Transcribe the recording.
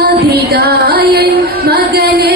അധികായൻ മകനെവിടെ